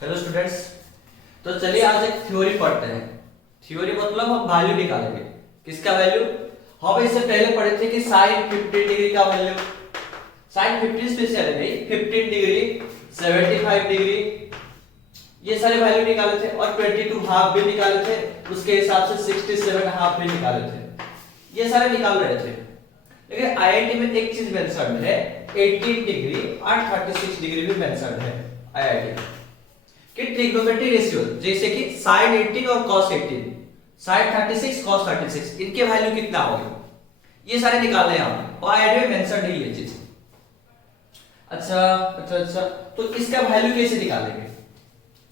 Hello students. तो चलिए आज एक थ्योरी पढ़ते हैं। थ्योरी मतलब हम वैल्यू निकालेंगे। किसका वैल्यू? हम इससे पहले पढ़े थे कि sin 15 डिग्री का वैल्यू, sin 15 स्पेशल है नहीं, 15 डिग्री, 75 डिग्री, ये सारे वैल्यू निकाले थे और 22 हाफ भी निकाले थे। उसके हिसाब से 67 हाफ भी निकाले थे। ये सारे निकाल रहे थे, लेकिन आईआईटी में एक चीज मेंशन है, 18 डिग्री और 36 डिग्री भी मेंशन है आईआईटी में कि ट्रिग्नोमेट्री रेशियो, जैसे कि sin 18 और cos 18, sin 36 cos 36, इनके वैल्यू कितना होगा, ये सारे निकालने हैं हम, और आईआईटी में मेंशन है ये चीज। अच्छा, तो इसका वैल्यू कैसे निकालेंगे?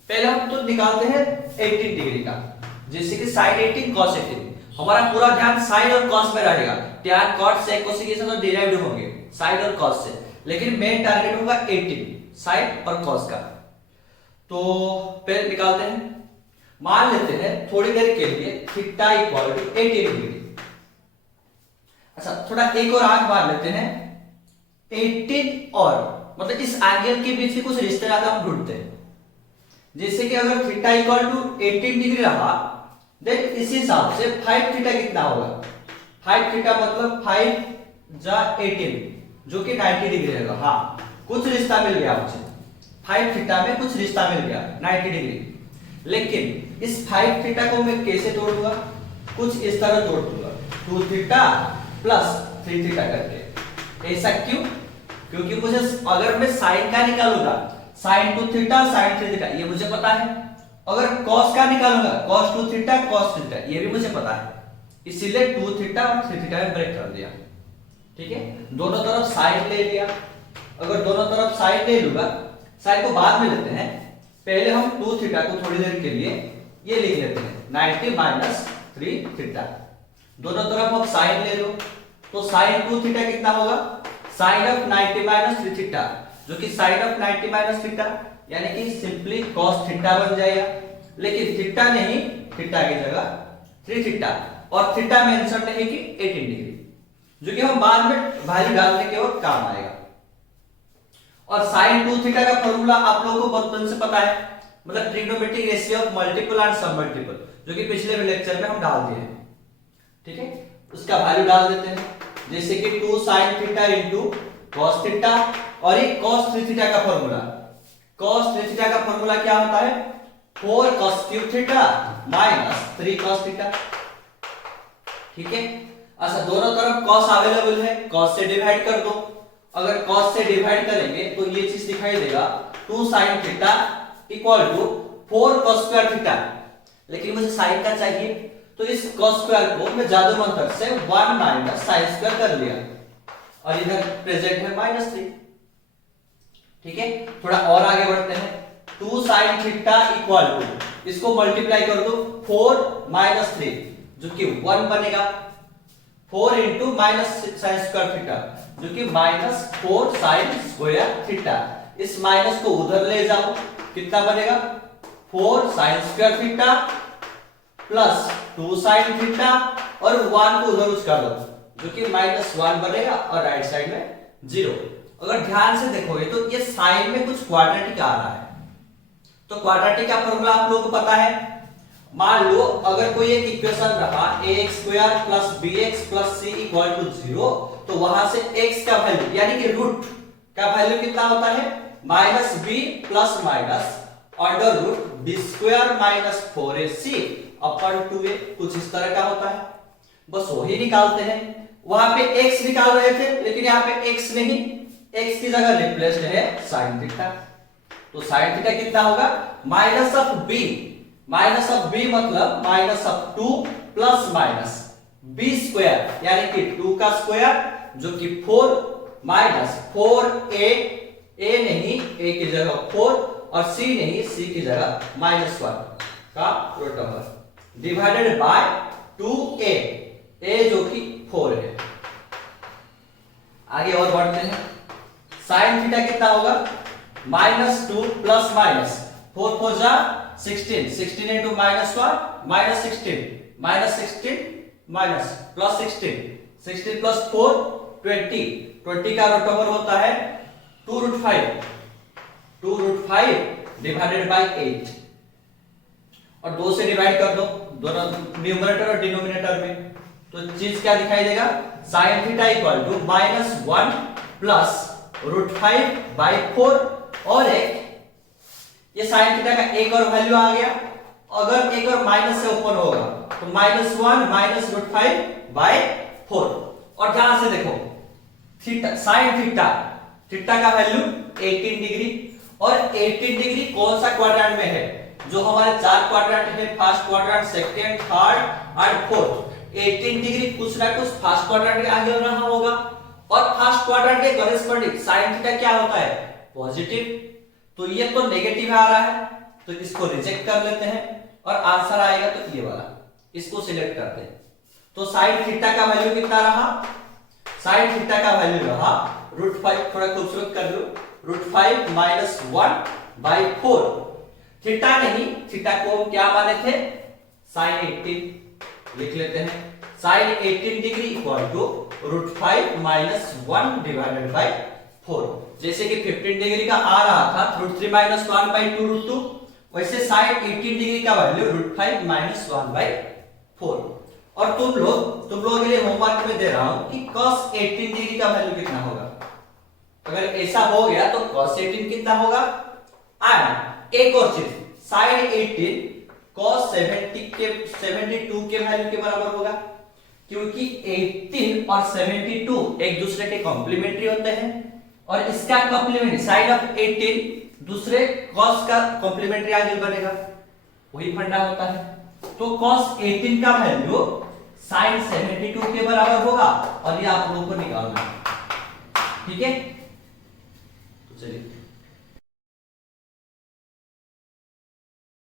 पहले हम तो निकालते हैं 18 डिग्री का, जैसे कि sin 18 cos 18। हमारा पूरा ध्यान sin और cos में रहेगा। tan cot sec cosec ये सब तो डिराइव्ड होंगे sin और cos से, लेकिन मेन टारगेट होगा 18 sin और cos का। तो पहले निकालते हैं। मान लेते हैं थोड़ी देर के लिए थीटा इक्वल टू 18 डिग्री। अच्छा, थोड़ा एक और आंख मार लेते हैं। 18 और मतलब इस एंगल के बीच में कुछ रिश्ते नाते हम ढूंढते हैं। जैसे कि अगर थीटा इक्वल टू 18 डिग्री रहा, देन इस हिसाब से 5 थीटा कितना होगा? 5 थीटा मतलब 5 जा 18, जो कि 90 डिग्री रहेगा। हाँ, कुछ रिश्ता मिल गया मुझे, 5 थीटा में कुछ रिश्ता मिल गया 90 डिग्री। लेकिन इस 5 थीटा को मैं कैसे तोड़ूंगा? कुछ इस तरह तोड़ दूंगा, 2 थीटा प्लस 3 थीटा करके। ऐसा क्यों? क्योंकि मुझे अगर मैं साइन का निकालूंगा, साइन 2 थीटा साइन 3 थीटा, ये मुझे पता है। अगर कॉस का निकालूंगा, कॉस 2 थीटा कॉस 3 थीटा, ये भी मुझे पता है। इसीलिए 2 थीटा और 3 थीटा में ब्रेक कर दिया। ठीक है, दोनों तरफ साइन ले लिया। अगर दोनों तरफ साइन ले लूंगा, साइन को बाद में लेते हैं, पहले हम 2 थीटा को थोड़ी देर के लिए ये लिख लेते हैं 90 माइनस 3 थीटा। दोनों तरफ अब साइन ले लो, तो साइन 2 थीटा कितना होगा? साइन ऑफ 90 माइनस 3 थीटा, जो कि साइन ऑफ 90 माइनस थीटा यानी कि सिंपली कॉस थीटा बन जाएगा। लेकिन थीटा नहीं, थीटा की जगह 3 थीटा, और थीटा मेंशन नहीं कि 18 डिग्री, जो कि हम बाद में वैल्यू डालने के वक्त काम आएगा। और sin 2 थीटा का फॉर्मूला आप लोगों को बचपन से पता है, मतलब trigonometric ratio of multiple and सब मल्टीपल, जो कि पिछले लेक्चर में हम डाल दिए हैं। ठीक है, उसका वैल्यू डाल देते हैं, जैसे कि 2 sin theta into cos theta, और एक cos 3 थीटा का फॉर्मूला। cos 3 थीटा का फॉर्मूला क्या होता है? 4 cos cube theta minus 3 cos theta. ठीक है, अच्छा, दोनों तरफ cos अवेलेबल है, cos से डिवाइड कर दो। अगर cos से डिवाइड करेंगे तो ये चीज दिखाई देगा 2 sin theta equal to 4 cos square theta. लेकिन मुझे sin का चाहिए, तो इस cos स्क्वायर को मैं जादू मंत्र से 1 माइनस sin स्क्वायर कर लिया, और इधर प्रेजेंट है -3। ठीक है, थोड़ा और आगे बढ़ते हैं। 2 sin थीटा इक्वल टू, इसको मल्टीप्लाई कर दो 4 माइनस 3, जो कि 1 बनेगा। 4 into minus sin square theta, जो कि -4 sin स्क्वायर थीटा। इस माइनस को उधर ले जाओ, कितना बनेगा? 4 sin square theta plus 2 sin theta, और 1 को उधर उचका दो, जो कि -1 बनेगा, और राइट साइड में 0। अगर ध्यान से देखोगे तो ये साइन में कुछ क्वाड्रेटिक आ रहा है। तो क्वाड्रेटिक का फॉर्मूला आप लोगों को पता है। मान लो अगर कोई एक इक्वेशन रहा ax square plus bx plus c equal to 0, तो वहां से x का वैल्यू यानी कि रूट का वैल्यू कितना होता है? -b plus minus under root b square minus 4ac upon 2a, कुछ इस तरह का होता है। बस वही निकालते हैं। वहां पे x निकाल रहे थे, लेकिन यहाँ पे x नहीं, x की जगह रिप्लेस्ड है sin थीटा। तो sin थीटा कितना होगा? Minus of b, minus of b मतलब minus of 2 plus minus b square यानी कि 2 का स्क्वायर, जो कि 4 माइनस 4a, a नहीं, a की जगह 4, और c नहीं, c की जगह -1 का root over divided by 2a, a जो कि 4 है। आगे और बढ़ते हैं। sin थीटा कितना होगा? -2 प्लस माइनस 4 4 जा 16, 16 इंटू -1 -16, -16 माइनस प्लस 16, 16 प्लस 4 20, 20 का रूट ओवर होता है 2 रूट 5, 2 रूट 5 डिवाइडेड बाय 8 और 2 से डिवाइड कर दो दोनों न्यूमरेटर और डिनोमिनेटर में, तो चीज क्या दिखाई देगा, sin theta equal to -1 plus √5/4 और एक ये sin थीटा का एक और वैल्यू आ गया, अगर एक और माइनस से ओपन होगा तो -1 √5/4 और ध्यान से देखो थीटा sin थीटा का वैल्यू 18 डिग्री और 18 डिग्री कौन सा क्वाड्रेंट में है, जो हमारे 4 क्वाड्रेंट है, फर्स्ट क्वाड्रेंट, सेकंड, थर्ड और फोर्थ। 18 डिग्री कुछ ना कुछ फर्स्ट क्वाड्रेंट के आगे रहा होगा और फर्स्ट क्वाड्रेंट के कॉरेस्पॉन्डिंग sin थीटा क्या होता है, पॉजिटिव, तो ये तो नेगेटिव आ रहा है तो इसको रिजेक्ट कर लेते हैं और आंसर आएगा तो ये वाला, इसको सिलेक्ट करते हैं। तो sin थीटा का वैल्यू कितना रहा, sin थीटा का वैल्यू रहा √5, थोड़ा खूबसूरत कर लो, √5 -1/4। थीटा नहीं, थीटा को हम क्या माने थे, sin 18 लिख लेते हैं, sin 18 degree equal to √5 -1 divided by 4। जैसे कि 15 डिग्री का आ रहा था √3 -1/2 √2, वैसे sin 18 डिग्री का वैल्यू √5 -1/4। और तुम लोगों के लिए होमवर्क में दे रहा हूं कि cos 18 डिग्री का वैल्यू कितना होगा। अगर ऐसा हो गया तो cos 18 कितना होगा। एक और चीज, sin 18 cos 72 के वैल्यू के बराबर होगा, क्योंकि 18 और 72 एक दूसरे के कॉम्प्लीमेंट्री होते हैं और इसका कॉम्प्लीमेंट्री sin ऑफ 18 दूसरे cos का कॉम्प्लीमेंट्री एंगल बनेगा, वही फंडा होता है। तो cos 18 का वैल्यू sin 72 के बराबर होगा और ये आप लोगों को निकालना है, ठीक है। तो चलिए